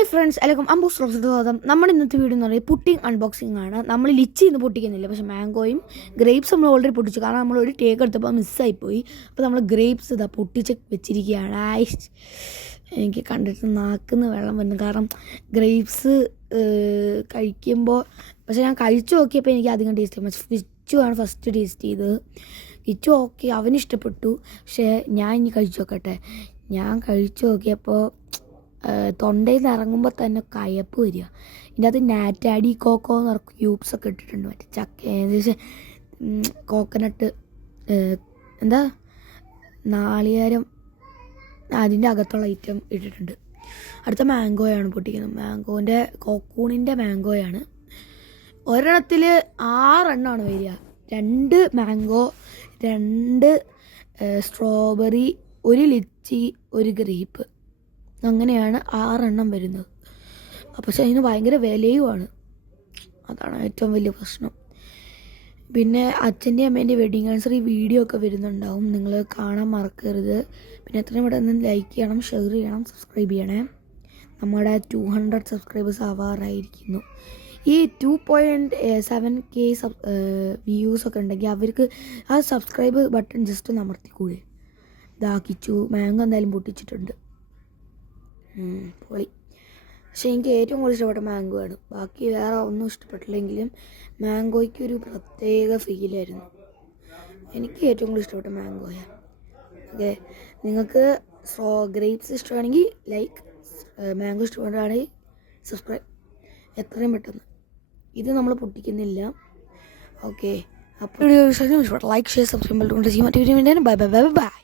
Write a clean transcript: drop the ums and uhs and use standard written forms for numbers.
Hi friends, എല്ലാവർക്കും അംബൂസ് സ്വാഗതം. നമ്മുടെ ഇന്നത്തെ വീഡിയോ എന്ന് പറയുന്നത് പുഡിംഗ് അൺബോക്സിംഗ് ആണ്. നമ്മൾ ലിച്ചി ഇന്ന് പൊട്ടിക്കുന്നില്ല, പക്ഷേ മാംഗോയും ഗ്രേപ്സ് നമ്മൾ ഓൾറെഡി പൊട്ടിച്ചു. കാരണം നമ്മൾ ഒരു ടേക്ക് എടുത്തപ്പോൾ മിസ്സായിപ്പോയി. അപ്പോൾ നമ്മൾ ഗ്രേപ്സ് ഇതാ പൊട്ടിച്ച് വെച്ചിരിക്കുകയാണ്. എനിക്ക് കണ്ടിട്ട് നാക്കിന്ന് വെള്ളം വരുന്നു. കാരണം ഗ്രേപ്സ് കഴിക്കുമ്പോൾ പക്ഷേ ഞാൻ കഴിച്ചു നോക്കിയപ്പോൾ എനിക്ക് അധികം ടേസ്റ്റ് ചെയ്യും. കിച്ചു ആണ് ഫസ്റ്റ് ടേസ്റ്റ് ചെയ്തത്. കിച്ചു ഓക്കെ, അവന് ഇഷ്ടപ്പെട്ടു. പക്ഷേ ഞാൻ ഇനി കഴിച്ചു നോക്കട്ടെ. ഞാൻ കഴിച്ചു നോക്കിയപ്പോൾ തൊണ്ടയിൽ നിന്ന് ഇറങ്ങുമ്പോൾ തന്നെ കയപ്പ് വരിക. ഇതിൻ്റെ അകത്ത് നാറ്റാഡി കോക്കോ എന്ന് പറഞ്ഞ ക്യൂബ്സൊക്കെ ഇട്ടിട്ടുണ്ട്. മറ്റേ ചക്ക ഏകദേശം കോക്കനട്ട് എന്താ നാളികേരം അതിൻ്റെ അകത്തുള്ള ഐറ്റം ഇട്ടിട്ടുണ്ട്. അടുത്ത മാംഗോയാണ് പൊട്ടിക്കുന്നത്. മാംഗോൻ്റെ കോക്കൂണിൻ്റെ മാംഗോയാണ്. ഒരെണ്ണത്തിൽ 6 എണ്ണമാണ് വരിക. 2 മാംഗോ, 2 സ്ട്രോബെറി, 1 ലിച്ചി, 1 ഗ്രേപ്പ്, അങ്ങനെയാണ് 6 എണ്ണം വരുന്നത്. പക്ഷേ അതിന് ഭയങ്കര വിലയുമാണ്. അതാണ് ഏറ്റവും വലിയ പ്രശ്നം. പിന്നെ അച്ഛൻ്റെ അമ്മേൻ്റെ വെഡിങ് ആനിവേഴ്സറി വീഡിയോ ഒക്കെ വരുന്നുണ്ടാവും, നിങ്ങൾ കാണാൻ മറക്കരുത്. പിന്നെ എത്രയും പെട്ടെന്ന് ലൈക്ക് ചെയ്യണം, ഷെയർ ചെയ്യണം, സബ്സ്ക്രൈബ് ചെയ്യണേ. നമ്മുടെ 200 സബ്സ്ക്രൈബേഴ്സ് ആവാറായിരിക്കുന്നു. ഈ 2.7K വ്യൂസൊക്കെ ഉണ്ടെങ്കിൽ അവർക്ക് ആ സബ്സ്ക്രൈബ് ബട്ടൺ ജസ്റ്റ് ഒന്ന് അമർത്തിക്കൂടെ. ഇതാക്കിച്ചു. മാംഗോ എന്തായാലും പൊട്ടിച്ചിട്ടുണ്ട്. പൊളി. പക്ഷേ എനിക്ക് ഏറ്റവും കൂടുതൽ ഇഷ്ടപ്പെട്ട മാംഗോ ആണ്. ബാക്കി വേറെ ഒന്നും ഇഷ്ടപ്പെട്ടില്ലെങ്കിലും മാംഗോയ്ക്ക് ഒരു പ്രത്യേക ഫീലായിരുന്നു. എനിക്ക് ഏറ്റവും കൂടുതൽ ഇഷ്ടപ്പെട്ട മാംഗോയാണ്. ഓക്കെ, നിങ്ങൾക്ക് ഗ്രേപ്സ് ഇഷ്ടമാണെങ്കിൽ ലൈക്ക്, മാംഗോ ഇഷ്ടപ്പെടുകയാണെങ്കിൽ സബ്സ്ക്രൈബ് എത്രയും പെട്ടെന്ന്. ഇത് നമ്മൾ പൊട്ടിക്കുന്നില്ല. ഓക്കെ, അപ്പോൾ വീഡിയോ ഇഷ്ടപ്പെട്ട ലൈക്ക്, ഷെയർ, സബ്സ്ക്രൈബ് ചെയ്തുകൊണ്ട് ചെയ്യാൻ. Bye bye bye bye.